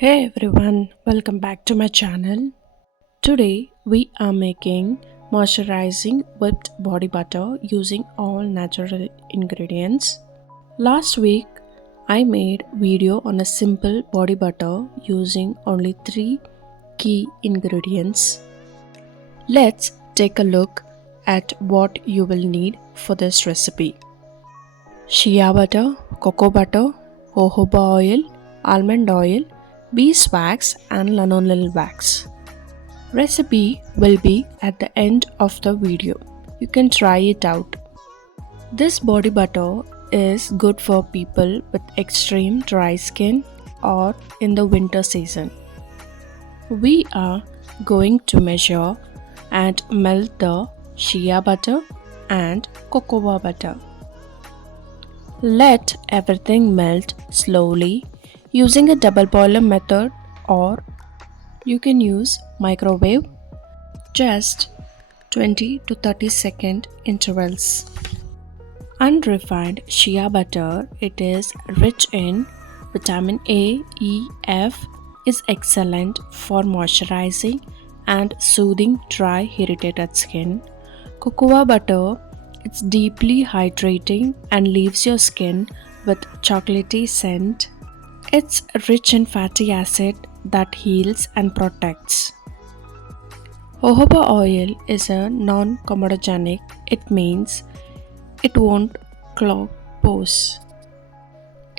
Hey everyone, welcome back to my channel. Today we are making moisturizing whipped body butter using all natural ingredients. Last week I made video on a simple body butter using only 3 key ingredients. Let's take a look at what you will need for this recipe. Shea butter, cocoa butter, jojoba oil, almond oil, beeswax and lanolin wax. Recipe will be at the end of the video. You can try it out. This body butter is good for people with extreme dry skin or in the winter season. We are going to measure and melt the shea butter and cocoa butter. Let everything melt slowly using a double boiler method, or you can use microwave, just 20 to 30 second intervals. Unrefined shea butter, it is rich in vitamin A, E, F, is excellent for moisturizing and soothing dry irritated skin. Cocoa butter, it's deeply hydrating and leaves your skin with chocolatey scent. It's rich in fatty acid that heals and protects. Jojoba oil is a non-comedogenic. It means it won't clog pores.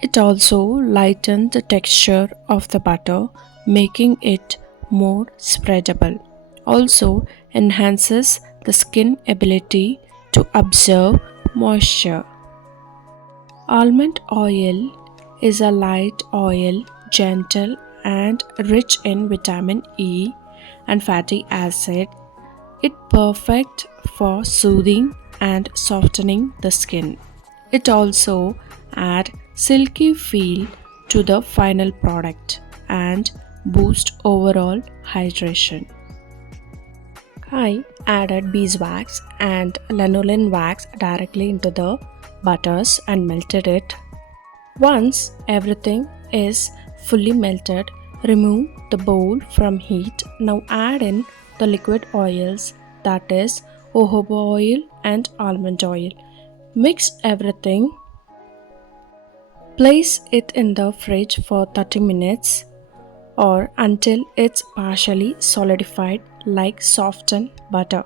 It also lightens the texture of the butter, making it more spreadable. Also enhances the skin ability to absorb moisture. Almond oil is a light oil, gentle and rich in vitamin E and fatty acid. It's perfect for soothing and softening the skin. It also adds silky feel to the final product and boost overall hydration. I added beeswax and lanolin wax directly into the butters and melted it. Once everything is fully melted, remove the bowl from heat. Now add in the liquid oils, that is jojoba oil and almond oil. Mix everything. Place it in the fridge for 30 minutes or until it's partially solidified like softened butter.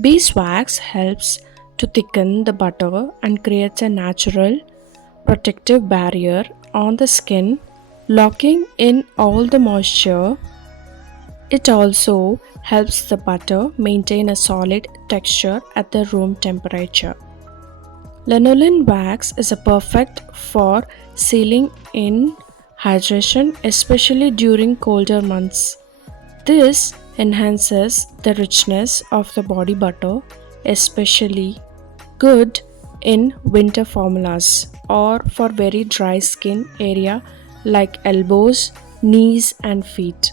Beeswax helps to thicken the butter and creates a natural protective barrier on the skin, locking in all the moisture. It also helps the butter maintain a solid texture at the room temperature. Lanolin wax is a perfect for sealing in hydration, especially during colder months. This enhances the richness of the body butter, especially good in winter formulas or for very dry skin area like elbows, knees and feet.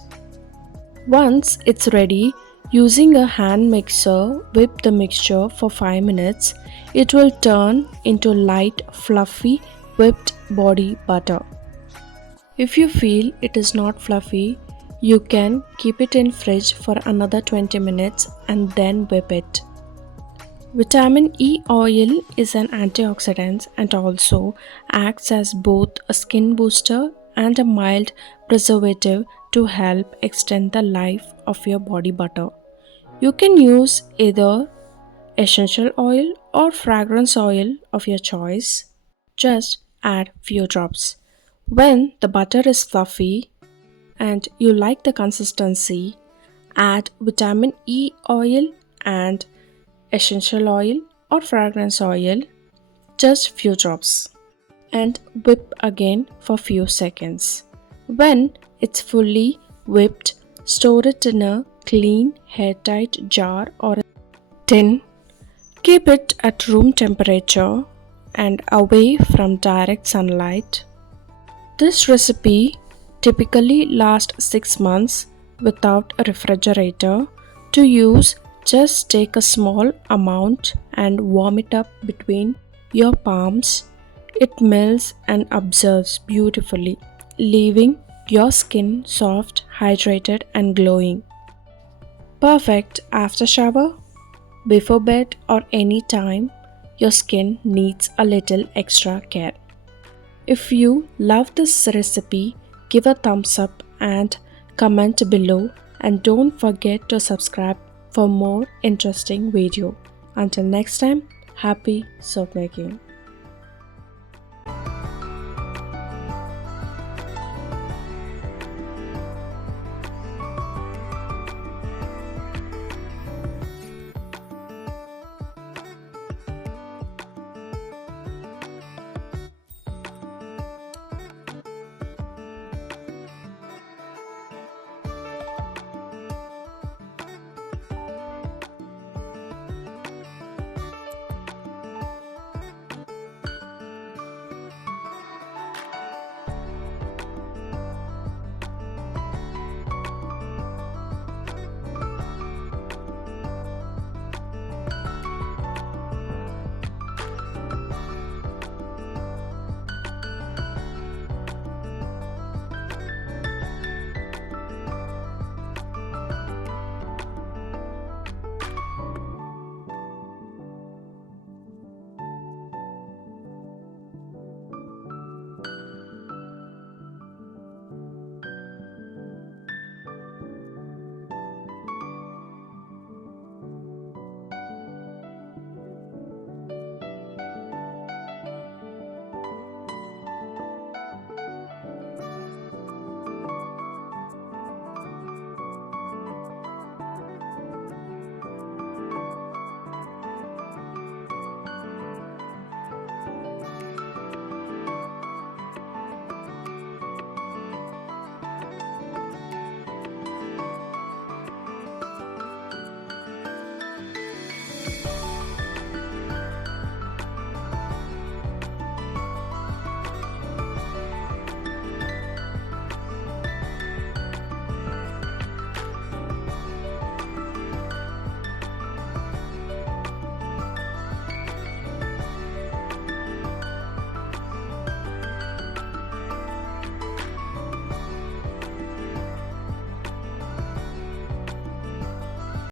Once it's ready, using a hand mixer, whip the mixture for 5 minutes. It will turn into light, fluffy, whipped body butter. If you feel it is not fluffy, you can keep it in fridge for another 20 minutes and then whip it. Vitamin E oil is an antioxidant and also acts as both a skin booster and a mild preservative to help extend the life of your body butter. You can use either essential oil or fragrance oil of your choice. Just add few drops. When the butter is fluffy and you like the consistency, add vitamin E oil and essential oil or fragrance oil, just few drops, and whip again for few seconds. When it's fully whipped, store it in a clean airtight jar or a tin. Keep it at room temperature and away from direct sunlight. This recipe typically lasts 6 months without a refrigerator. To use, just take a small amount and warm it up between your palms. It melts and absorbs beautifully, leaving your skin soft, hydrated, and glowing. Perfect after shower, before bed, or any time your skin needs a little extra care. If you love this recipe, give a thumbs up and comment below, and don't forget to subscribe for more interesting video. Until next time, happy soap making.